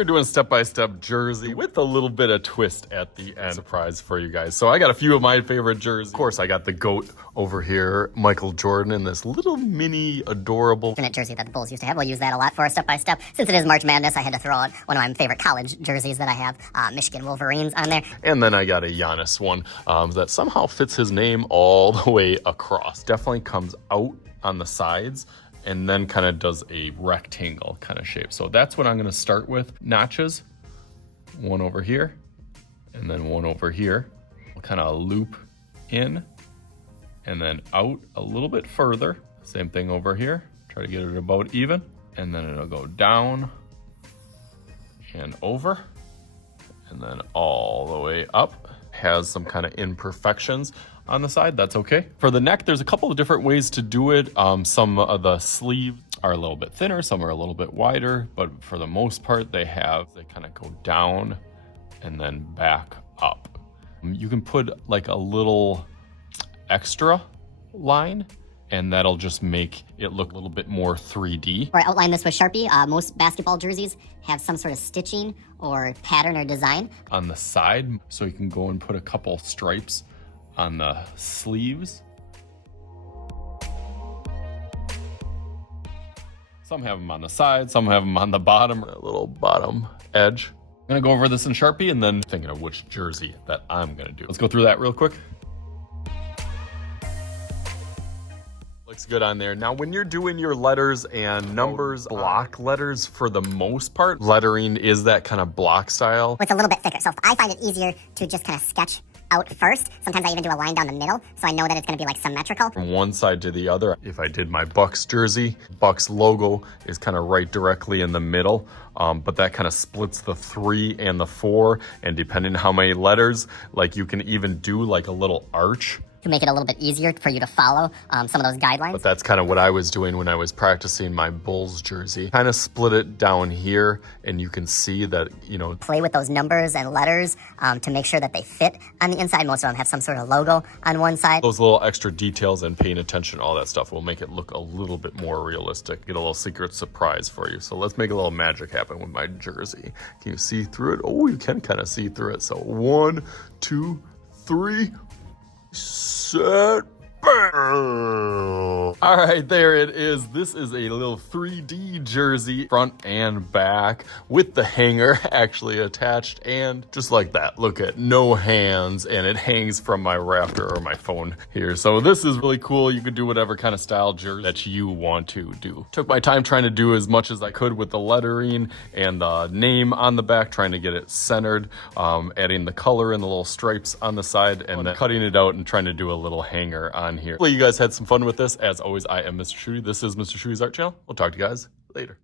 We're doing a step-by-step jersey with a little bit of twist at the end. Surprise for you guys. So I got a few of my favorite jerseys. Of course, I got the GOAT over here, Michael Jordan, in this little mini adorable jersey that the Bulls used to have. We'll use that a lot for a step-by-step. Since it is March Madness, I had to throw out one of my favorite college jerseys that I have, Michigan Wolverines on there. And then I got a Giannis one that somehow fits his name all the way across. Definitely comes out on the sides and then kind of does a rectangle kind of shape. So that's what I'm gonna start with. Notches, one over here, and then one over here. We'll kind of loop in and then out a little bit further. Same thing over here. Try to get it about even. And then it'll go down and over, and then all the way up. Has some kind of imperfections on the side, that's okay. For the neck, there's a couple of different ways to do it. Some of the sleeves are a little bit thinner, some are a little bit wider, but for the most part, they kind of go down and then back up. You can put like a little extra line, and that'll just make it look a little bit more 3D. Or outline this with Sharpie. Most basketball jerseys have some sort of stitching or pattern or design on the side, so you can go and put a couple stripes on the sleeves. Some have them on the side, some have them on the bottom, a little bottom edge. I'm gonna go over this in Sharpie and then thinking of which jersey that I'm gonna do. Let's go through that real quick. Looks good on there. Now, when you're doing your letters and numbers, block letters for the most part, lettering is that kind of block style. It's a little bit thicker, so I find it easier to just kind of sketch out first. Sometimes I even do a line down the middle, so I know that it's going to be like symmetrical. From one side to the other. If I did my Bucks jersey, Bucks logo is kind of right directly in the middle, but that kind of splits the 3 and the 4, and depending on how many letters, like you can even do like a little arch to make it a little bit easier for you to follow some of those guidelines. But that's kind of what I was doing when I was practicing my Bulls jersey. Kind of split it down here, and you can see that, you know, play with those numbers and letters to make sure that they fit on the inside. Most of them have some sort of logo on one side. Those little extra details and paying attention, all that stuff will make it look a little bit more realistic. Get a little secret surprise for you. So let's make a little magic happen with my jersey. Can you see through it? Oh, you can kind of see through it. So 1, 2, 3, set, bam! All right, there it is. This is a little 3D jersey, front and back, with the hanger actually attached, and just like that, look at no hands, and it hangs from my Raptor or my phone here. So this is really cool. You could do whatever kind of style jersey that you want to do. Took my time trying to do as much as I could with the lettering and the name on the back, trying to get it centered, adding the color and the little stripes on the side, and then cutting it out and trying to do a little hanger on here. Hopefully you guys had some fun with this. As always, I am Mr. Shooty. This is Mr. Shooty's Art Channel. We'll talk to you guys later.